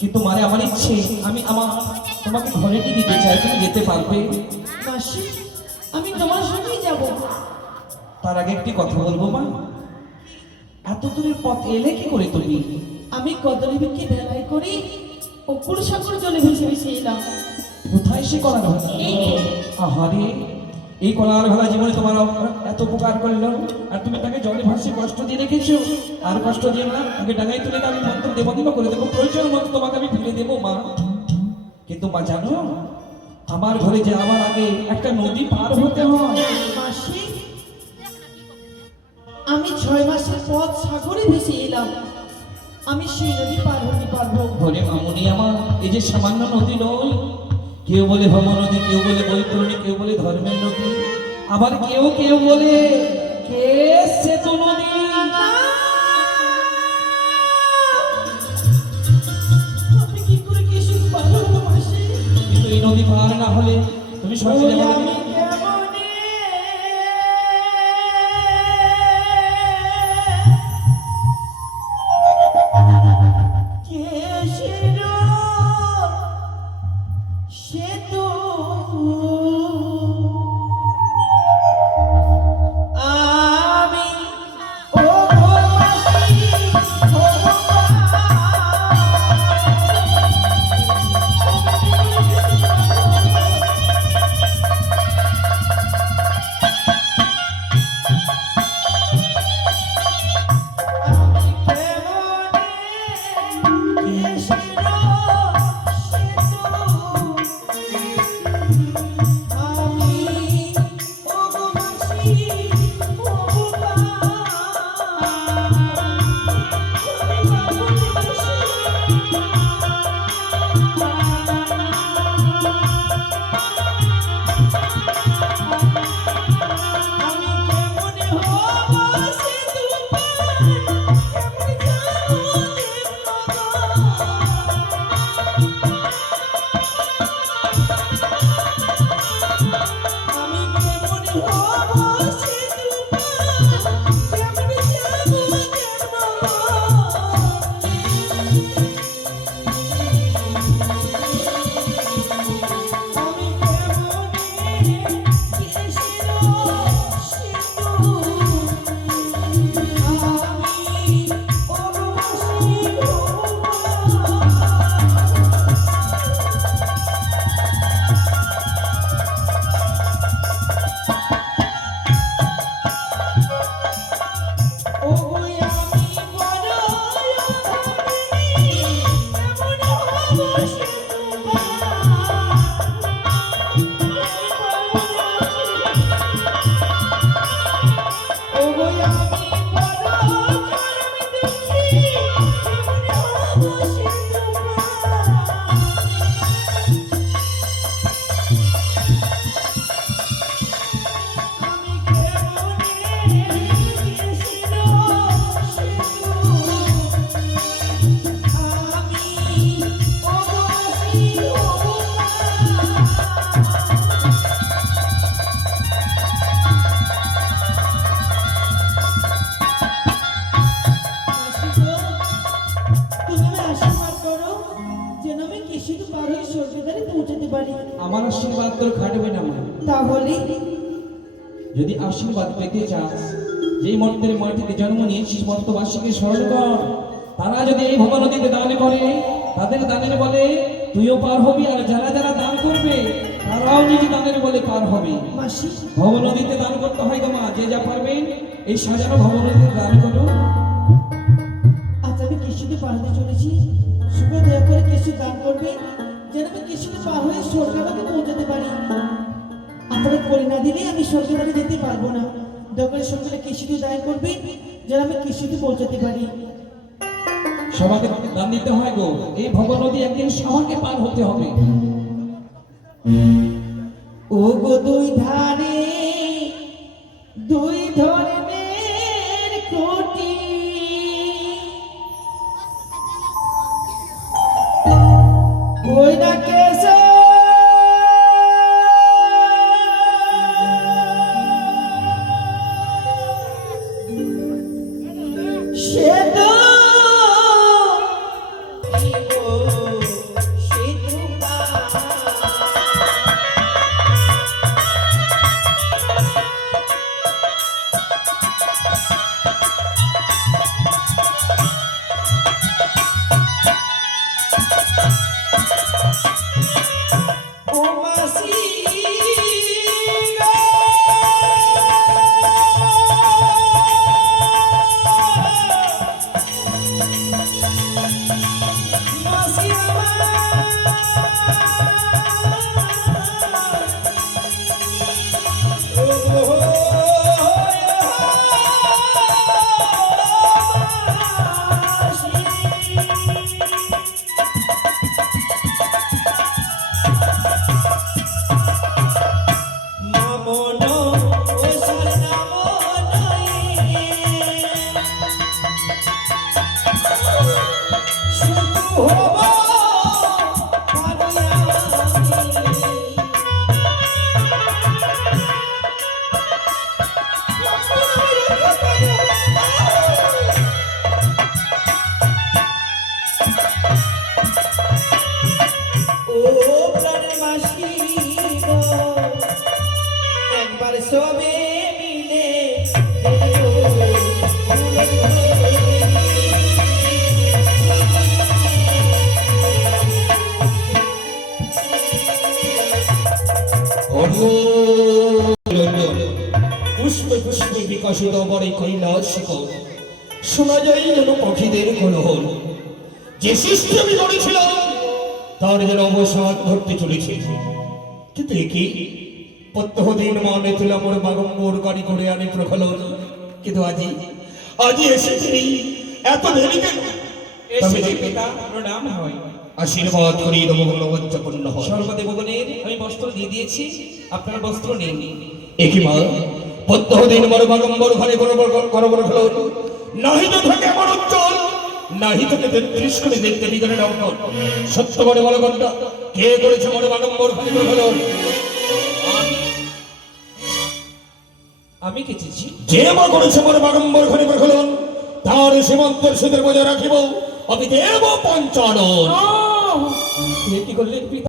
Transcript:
কিন্তু মারে আমার ইচ্ছে আমি তোমাকে ঘরে নিয়ে দিতে চাই, তুমি যেতে পারবে? মাসি আমি তোমার সঙ্গেই যাব। তার আগে একটি কথা বলবো মা, এত দূরের পথ এলে কি করে তুমি? আমি কদলীবিকে ভেলাই করি অপুর সাগর জলে ভেসে ভেসে এলাম। কোথায় সে কলার ভেলা? আহারে, এই কলার ভেলা জীবনে তোমার এত উপকার করলো, আর তুমি তাকে জলে ভাসে কষ্ট দিয়ে রেখেছো। আর কষ্ট দিয়ে না, আগে ডাঙায় তুলে আমি মন্ত্র দেবদিন করে দেবো, প্রয়োজন মতো তোমাকে আমি ফেলে দেবো মা। কিন্তু মা জানো, আমার ঘরে যে আমার আগে একটা নদী পার হতে হয়। মাসি আমি 6 মাসের পথ সাগরে ভেসে এলাম, আমি সেই নদী পার হতে পারবো? ঘরে মামুনি আমার, এই যে সামান্য নদী নয়, কেউ বলে ভম নদী, কেউ বলে বৈতরণী, কেউ বলে ধর্মের নদী, আবার কেউ কেউ বলে কে সেতু নদী। আপনি কি করে কি সুখ পাবো মাসি? কিন্তু এই নদী পার না হলে তুমি সহজে যাবে না। আমার আশীর্বাদ তোর খাটবে না মা। তাহলে যদি আশীর্বাদ পেতে চাস, যেই মর্তের মাটিতে জন্ম নিয়েছিস মর্তবাসীকে স্মরণ কর। তারা যদি এই ভবা নদীতে দান করে, তাদের দানের বলে তুইও পার হবি, আর যারা যারা দান করবে তারাও নিজে দানের বলে পার হবে। মাসি, ভব নদীতে দান করতে হয় গো মা। যে যা পারবেন এই সাজানো ভব নদীতে দান করো। আজ আমি কেশুকে পার হতে চলেছি, শুভ দয়া করে কেশু দান করবে, যেন আমি কেশুকে পার হয়ে স্বর্গলোকে পৌঁছাতে পারি। আপনারা করে না দিলে আমি স্বর্গলোকে যেতে পারবো না। দয়া করে সকলে কেশুকে দান করবে, যেন আমি কেশুকে পৌঁছাতে পারি। সবাইকে দান দিতে হয় গো। এই ভব নদী একদিন সবাইকে পার হতে হবে। ও গো দুই ধারে দুই ধরনের কোটি, ওই না কেসে সে তো একবার সবে মিলে পুষ্পে পুষ্পে বিকশিত বড় কৈলাস শোনা যায় যেন পাখিদের কোলাহল। যে সৃষ্টি আমি গড়েছিলাম তার যেন অবসাদ ঘটতে চলেছে। কিন্তু কি প্রত্যহ দিন মানে তুলা মোর বাগম্বর গাড়ি করে আনে প্রখলন। কিন্তু আজি এসেছি এত দেরি কেন? এসেছি পিতা, প্রণাম হয়। আশীর্বাদ করি নবগ্নবঞ্চপন্ন হয়। সর্বদেবগণের আমি বস্ত্র দিয়ে দিয়েছি, আপনার বস্ত্র নিন। একই মা প্রত্যহ দিন মোর বাগম্বর ঘরে করবর হলো নাহি তো থাকে আমার উজ্জ্বল, নাহি তোকে 33 করে দেখতে বিধানে নগর। সত্য করে বলো কথা, কে করেছে মোর বাগম্বর ঘরে হলো? আমি কেটেছি। যে মা করেছে মোর বাগম্বর ঘরে হলো তার সীমান্তের সুদের বজায় রাখিব। আমি দেব পঞ্চানন। কি করলেন পিতা?